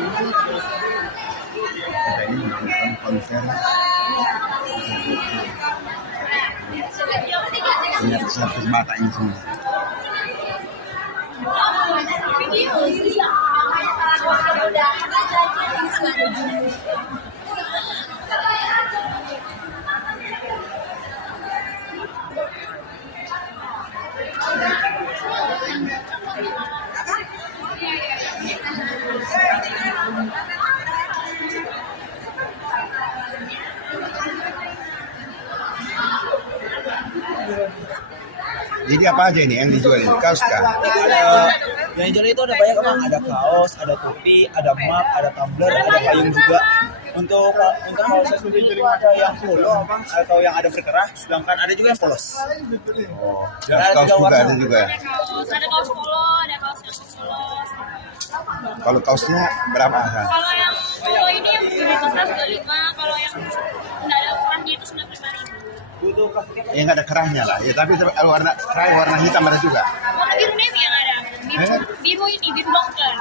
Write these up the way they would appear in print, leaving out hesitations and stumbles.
Kita ini menonton konser lihat servis bata ini semua. Jadi apa aja ini yang dijual ini? Kaos kah? Yang dijual itu ada banyak bang, ada kaos, ada topi, ada mug, ada tumbler, ada payung juga. Untuk kaos sendiri ada yang polo bang, atau yang ada berkerah, sedangkan ada juga yang polos. Oh, kaos juga ada juga. Ada kaos polo, ada kaos yang polos. Kalau kaosnya berapa? Kalau yang polo ini yang itu 125, kalau yang nggak ada kerahnya itu 95.000. Ya nggak ada kerahnya lah. Ya tapi warna hitam ada juga. Warna biru navy yang ada. Biru ini, biru dongker.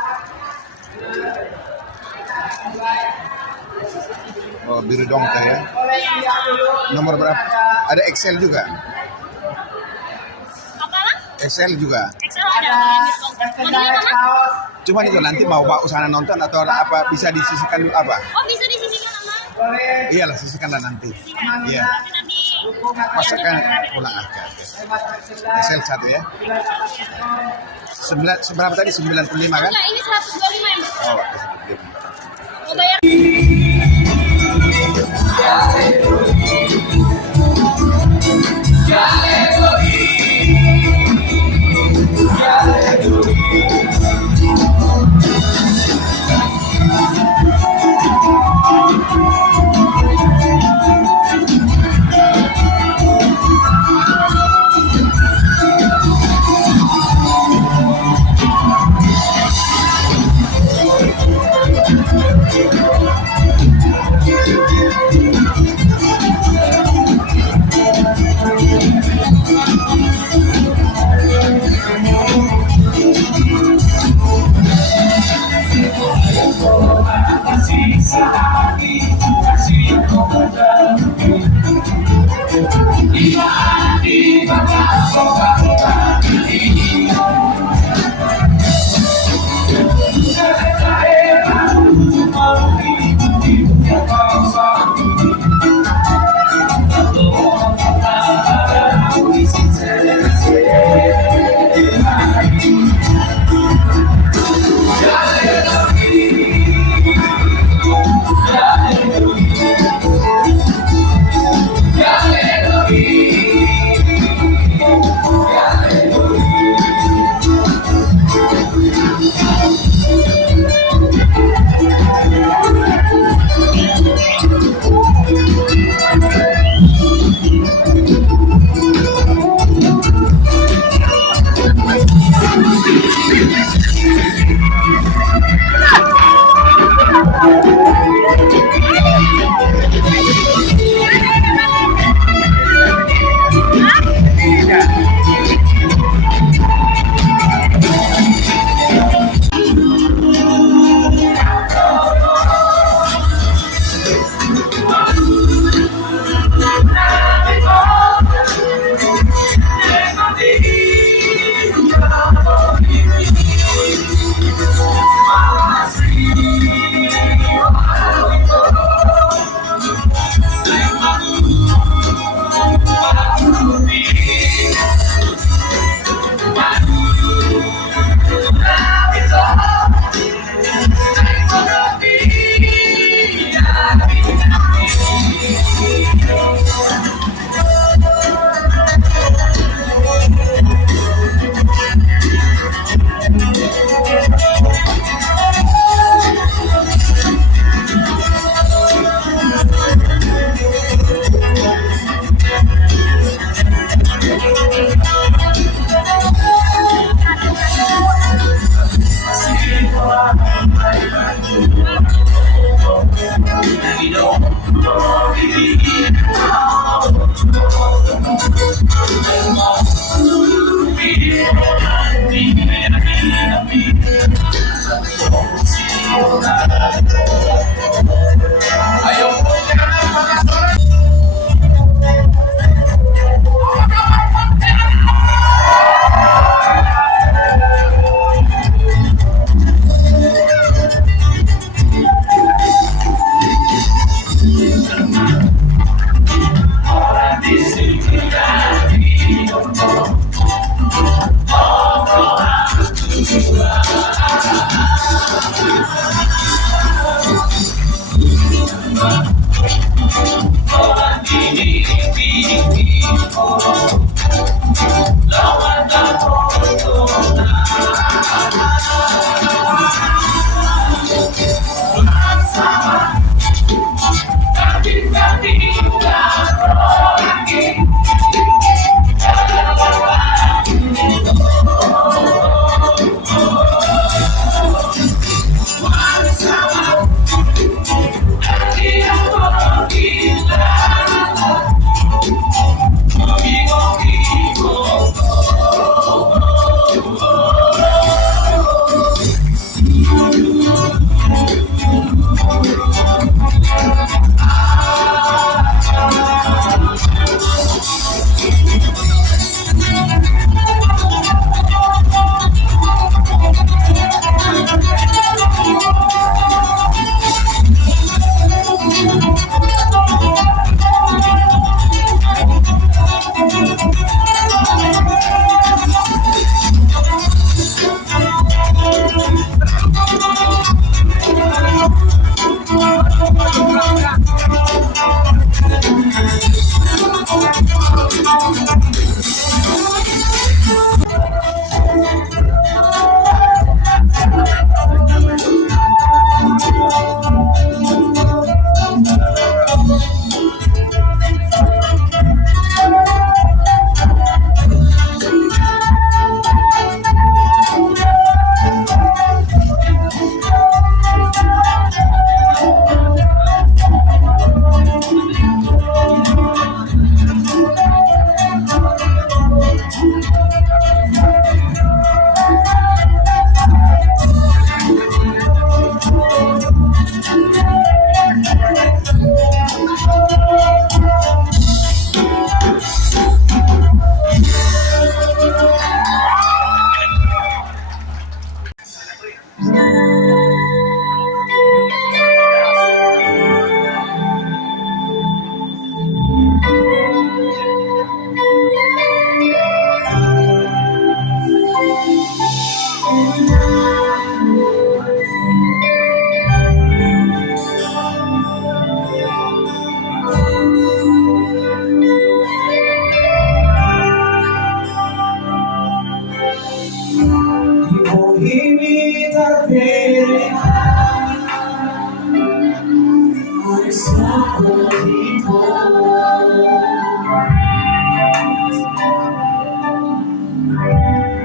Oh, biru dongker ya. Nomor berapa? Ada XL juga. Apalah? XL juga. XL ada yang biru dongker. Modelnya mana? Cuma itu nanti mau bawa sana nonton atau apa bisa disisihkan dulu apa? Oh, bisa disisihkan sama. Iyalah sisihkanlah nanti. Iya. Nanti Masukkan pulang aja. XL 1 ya. Seberapa tadi? 95 kan? enggak, ini 125 yang betul. Oh, Mau bayar? Thank you.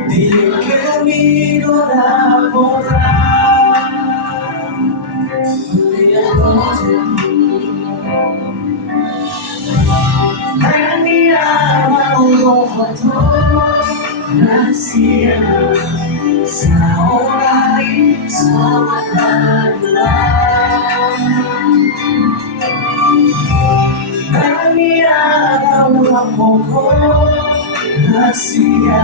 Dile que conmigo la podrá. Mi alma un ojo nacia, ahora y la mirada un poco nacia,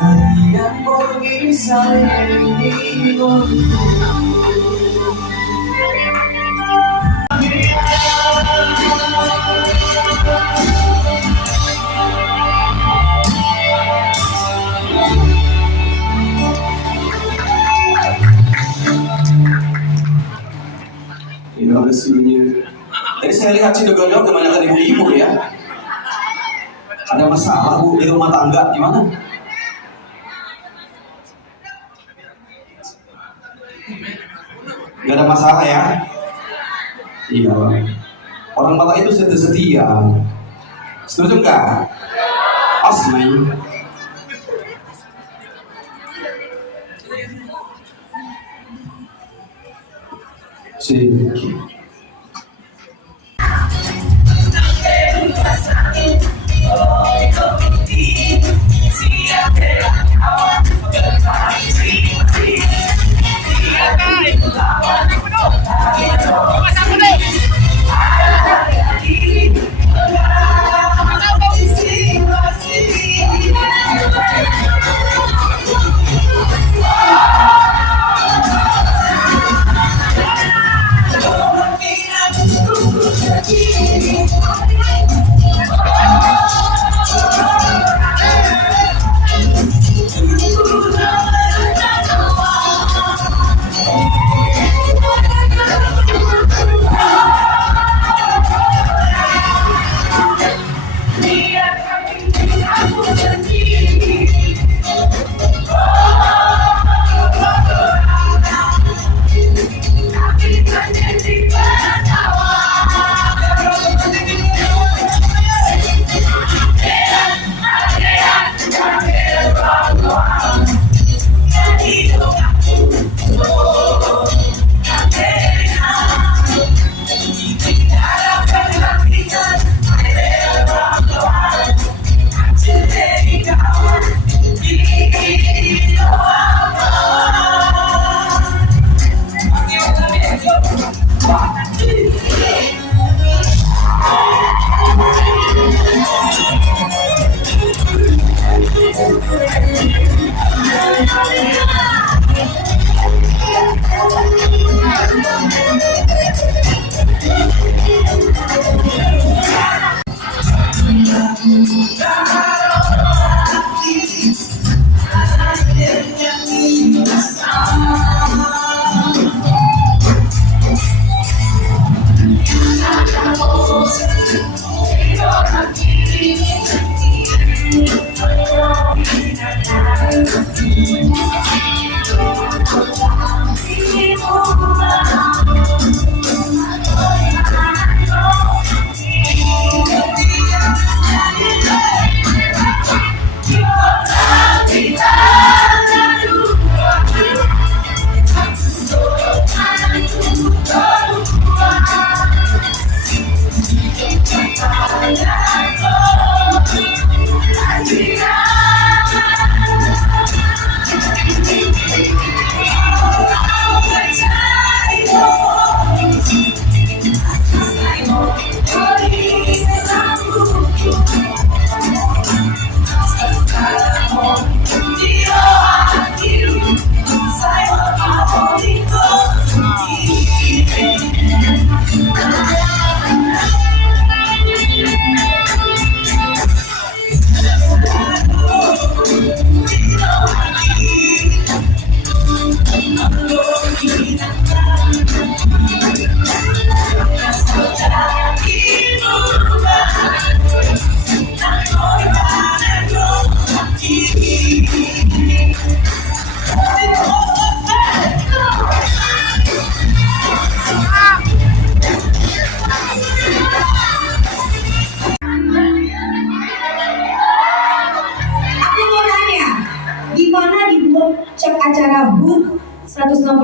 haría por mí saber mi dolor. Terima kasih. Tadi saya lihat Cilegonyo kebanyakan ibu-ibu ya. Ada masalah bu di rumah tangga gimana? Gak ada masalah ya? Iya. Orang Batak itu setia. Setuju nggak? Asli. Sedikit.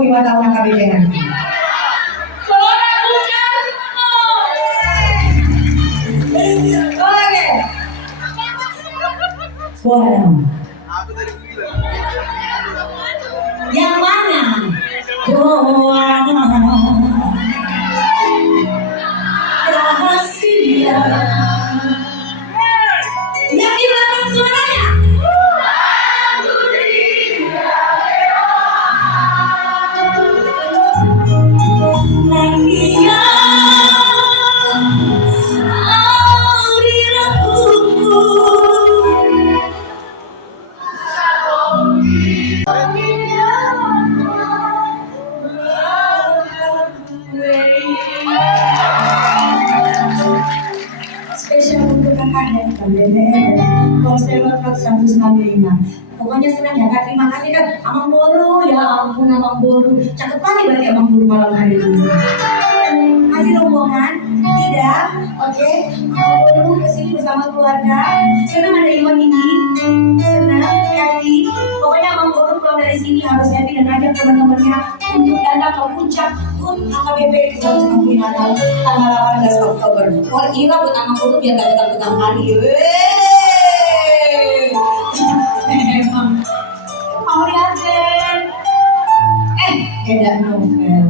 5 tahun AKBP nanti. Oke. Wow. Yang mana? Rahasia. Yang di belakang suaranya. Spesial untuk kakak dan KBBM Konservatif 165. Pokoknya senang ya kak, terima kasih kan. Amang Boru, ya ampun Amang Boru. Cakep banget berarti Amang Boru malam hari ini. Masih rombongan? Tidak? Oke. Amang Boru kesini bersama keluarga. Senang ada Iwan ini. Senang, happy. Pokoknya Amang Boru pulang dari sini harus happy dan ajak teman-temannya untuk datang ke puncak HUT AKBP ke-165 tanggal 18 Oktober. Wah, ini lah buat Amang Boru biar gak petang-petang kali. Emang mau liatin Eda Novel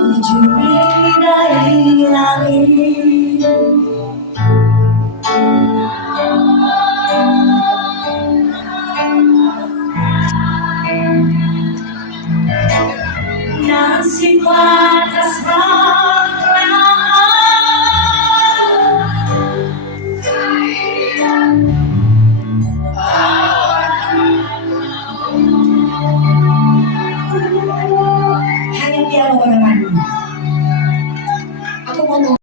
Bujuri dari langit nasib atas